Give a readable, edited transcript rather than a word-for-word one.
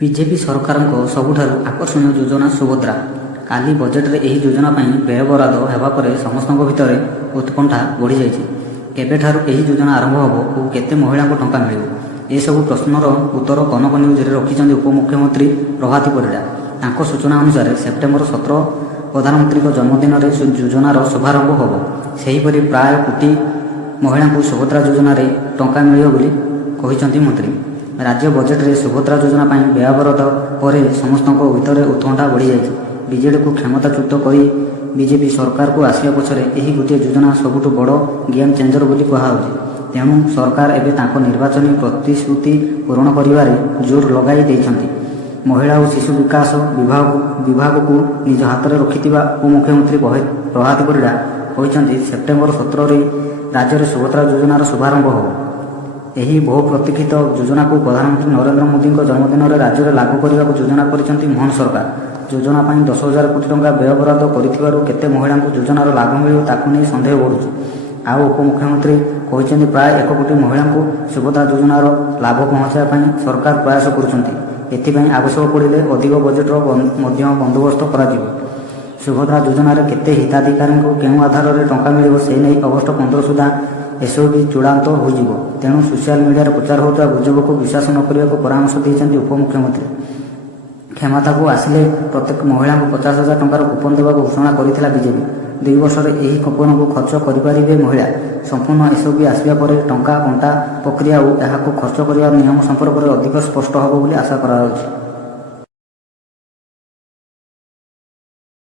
BJP ସରକାରଙ୍କ ସବୁଠାରୁ ଆକର୍ଷଣୀୟ ଯୋଜନା ସୁଭଦ୍ରା। କାଲି ବଜେଟରେ ଏହି ଯୋଜନା ପାଇଁ ବ୍ୟୟ ବରାଦ ହେବା ପରେ ସମସ୍ତଙ୍କ ଭିତରେ ଉତ୍କଣ୍ଠା ବଢ଼ିଯାଇଛି। କେବେଠାରୁ ଏହି ଯୋଜନା ଆରମ୍ଭ ହେବ ଓ କେତେ ମହିଳାଙ୍କୁ ଟଙ୍କା ମିଳିବ? ଏସବୁ ପ୍ରଶ୍ନର ଉତ୍ତର କନକ ନ୍ୟୁଜରେ ରଖିଛନ୍ତି ଉପମୁଖ୍ୟମନ୍ତ୍ରୀ ପ୍ରଭାତୀ ପରିଡ଼ା। ତାଙ୍କ ସୂଚନା ଅନୁସାରେ ସେପ୍ଟେମ୍ବର 17 ପ୍ରଧାନମନ୍ତ୍ରୀଙ୍କ ଜନ୍ମଦିନରେ ଯୋଜନାର ଶୁଭାରମ୍ଭ ହେବ। ସେହିପରି ପ୍ରାୟ କୋଟି ମହିଳାଙ୍କୁ ସୁଭଦ୍ରା ଯୋଜନାରେ ଟଙ୍କା ମିଳିବ ବୋଲି କହିଛନ୍ତି ମନ୍ତ୍ରୀ। ରାଜ୍ୟ ବଜେଟରେ ସୁଭଦ୍ରା ଯୋଜନା ପାଇଁ ବ୍ୟୟ ବରାଦ ପରେ ସମସ୍ତଙ୍କ ଭିତରେ ଉତ୍କଣ୍ଠା ବଢ଼ିଯାଇଛି। ବିଜେଡ଼ିକୁ କ୍ଷମତାଚ୍ୟୁତ କରି ବିଜେପି ସରକାରକୁ ଆସିବା ପଛରେ ଏହି ଗୋଟିଏ ଯୋଜନା ସବୁଠୁ ବଡ଼ ଗେମ୍ ଚେଞ୍ଜର ବୋଲି କୁହାଯାଉଛି। ତେଣୁ ସରକାର ଏବେ ତାଙ୍କ ନିର୍ବାଚନୀ ପ୍ରତିଶ୍ରୁତି ପୂରଣ କରିବାରେ ଜୋର ଲଗାଇ ଦେଇଛନ୍ତି। ମହିଳା ଓ ଶିଶୁ ବିକାଶ ବିଭାଗକୁ ନିଜ ହାତରେ ରଖିଥିବା ଉପମୁଖ୍ୟମନ୍ତ୍ରୀ ପ୍ରଭାତୀ ପରିଡ଼ା କହିଛନ୍ତି, ସେପ୍ଟେମ୍ବର 17ରେ ରାଜ୍ୟରେ ସୁଭଦ୍ରା ଯୋଜନାର ଶୁଭାରମ୍ଭ ହେବ। ଏହି ବହୁ ପ୍ରତୀକ୍ଷିତ ଯୋଜନାକୁ ପ୍ରଧାନମନ୍ତ୍ରୀ ନରେନ୍ଦ୍ର ମୋଦିଙ୍କ ଜନ୍ମଦିନରେ ରାଜ୍ୟରେ ଲାଗୁ କରିବାକୁ ଯୋଜନା କରିଛନ୍ତି ମୋହନ ସରକାର। ଯୋଜନା ପାଇଁ 10,000 କୋଟି ଟଙ୍କା ବ୍ୟୟ ବରାଦ କରିଥିବାରୁ କେତେ ମହିଳାଙ୍କୁ ଯୋଜନାର ଲାଭ ମିଳିବ ତାକୁ ନେଇ ସନ୍ଦେହ ବଢ଼ୁଛି। ଆଉ ଉପମୁଖ୍ୟମନ୍ତ୍ରୀ କହିଛନ୍ତି, ପ୍ରାୟ 1 କୋଟି ମହିଳାଙ୍କୁ ସୁଭଦ୍ରା ଯୋଜନାର ଲାଭ ପହଞ୍ଚାଇବା ପାଇଁ ସରକାର ପ୍ରୟାସ କରୁଛନ୍ତି। ଏଥିପାଇଁ ଆବଶ୍ୟକ ପଡ଼ିଲେ ଅଧିକ ବଜେଟର ମଧ୍ୟ ବନ୍ଦୋବସ୍ତ କରାଯିବ। ସୁଭଦ୍ରା ଯୋଜନାରେ କେତେ ହିତାଧିକାରୀଙ୍କୁ କେଉଁ ଆଧାରରେ ଟଙ୍କା ମିଳିବ ସେ ନେଇ ଅଗଷ୍ଟ 15 ସୁଦ୍ଧା ଏସବୁ ଚୂଡ଼ାନ୍ତ ହୋଇଯିବ। ତେଣୁ ସୋସିଆଲ ମିଡ଼ିଆରେ ପ୍ରଚାର ହେଉଥିବା ଗୁଜବକୁ ବିଶ୍ୱାସ ନ କରିବାକୁ ପରାମର୍ଶ ଦେଇଛନ୍ତି ଉପମୁଖ୍ୟମନ୍ତ୍ରୀ। କ୍ଷମତାକୁ ଆସିଲେ ପ୍ରତ୍ୟେକ ମହିଳାଙ୍କୁ 50,000 ଟଙ୍କାର କୁପନ ଦେବାକୁ ଘୋଷଣା କରିଥିଲା ବିଜେପି। 2 ବର୍ଷରେ ଏହି କୁପନକୁ ଖର୍ଚ୍ଚ କରିପାରିବେ ମହିଳା। ସମ୍ପୂର୍ଣ୍ଣ ଏସବୁ ଆସିବା ପରେ ଟଙ୍କା ବଣ୍ଟା ପ୍ରକ୍ରିୟା ଓ ଏହାକୁ ଖର୍ଚ୍ଚ କରିବାର ନିୟମ ସମ୍ପର୍କରେ ଅଧିକ ସ୍ପଷ୍ଟ ହେବ ବୋଲି ଆଶା କରାଯାଉଛି।